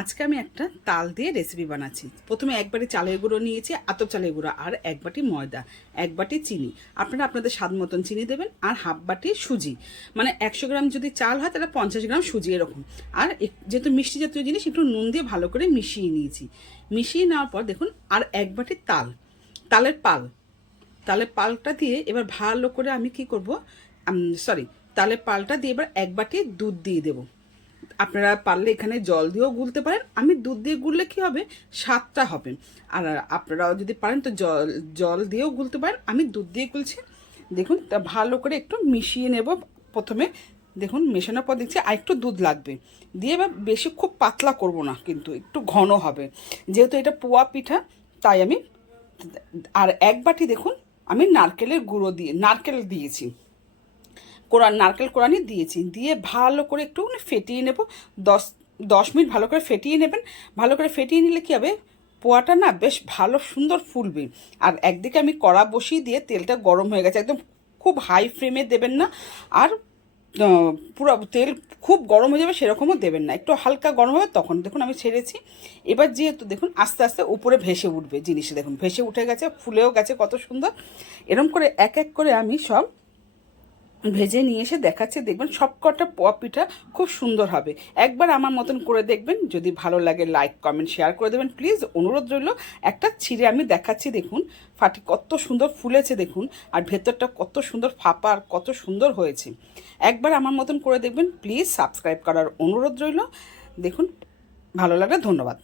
আজকে আমি একটা তাল দিয়ে রেসিপি বানাচ্ছি। প্রথমে এক বাটি চালের গুঁড়ো নিয়েছি, আতপ চালের গুঁড়ো, আর এক বাটি ময়দা, এক বাটি চিনি। আপনারা আপনাদের স্বাদ মতন চিনি দেবেন, আর হাফ বাটি সুজি। মানে 100 গ্রাম যদি চাল হয় তাহলে 50 গ্রাম সুজি এরকম। আর যেহেতু মিষ্টি জাতীয় জিনিস, একটু নুন দিয়ে ভালো করে মিশিয়ে নিয়েছি। মিশিয়ে নেওয়ার পর দেখুন, আর এক বাটি তালের পালটা দিয়ে এবার ভালো করে আমি কি করব, তালের পালটা দিয়ে এবার এক বাটি দুধ দিয়ে দেবো। আপনারা পারলে এখানে জল দিয়েও গুলতে পারেন। আমি দুধ দিয়ে গুললে কী হবে, স্বাদটা হবে। আর আপনারাও যদি পারেন তো জল দিয়েও গুলতে পারেন। আমি দুধ দিয়ে গুলছি। দেখুন, তা ভালো করে একটু মিশিয়ে নেব। প্রথমে দেখুন মেশানোর পর দেখছি আর একটু দুধ লাগবে। দিয়ে এবার বেশি খুব পাতলা করব না, কিন্তু একটু ঘন হবে, যেহেতু এটা পোয়া পিঠা। তাই আমি আর এক বাটি দেখুন আমি নারকেল দিয়েছি, নারকেল কোড়ানি দিয়েছি। দিয়ে ভালো করে একটু ফেটিয়ে নেব। 10 মিনিট ভালো করে ফেটিয়ে নেবেন। ভালো করে ফেটিয়ে নিলে কী হবে, পোয়াটা না বেশ ভালো সুন্দর ফুলবে। আর একদিকে আমি কড়া বসিয়ে দিয়ে তেলটা গরম হয়ে গেছে, একদম খুব হাই ফ্লেমে দেবেন না, আর পুরো তেল খুব গরম হয়ে যাবে সেরকমও দেবেন না, একটু হালকা গরম হবে তখন দেখুন আমি ছেড়েছি। এবার যেহেতু দেখুন আস্তে আস্তে উপরে ভেসে উঠবে জিনিসটা, দেখুন ভেসে উঠে গেছে, ফুলেও গেছে কত সুন্দর। এরকম করে এক এক করে আমি সব ভেজে নিয়ে এসে দেখাচ্ছে, দেখবেন সবকটা পোয়া পিঠা খুব সুন্দর হবে। একবার আমার মতন করে দেখবেন, যদি ভালো লাগে লাইক কমেন্ট শেয়ার করে দেবেন প্লিজ, অনুরোধ রইল। একটা ছিঁড়ে আমি দেখাচ্ছি, দেখুন ফাটি কত সুন্দর ফুলেছে দেখুন, আর ভেতরটা কত সুন্দর ফাঁপা আর কত সুন্দর হয়েছে। একবার আমার মতন করে দেখবেন প্লিজ, সাবস্ক্রাইব করার অনুরোধ রইল। দেখুন ভালো লাগলে ধন্যবাদ।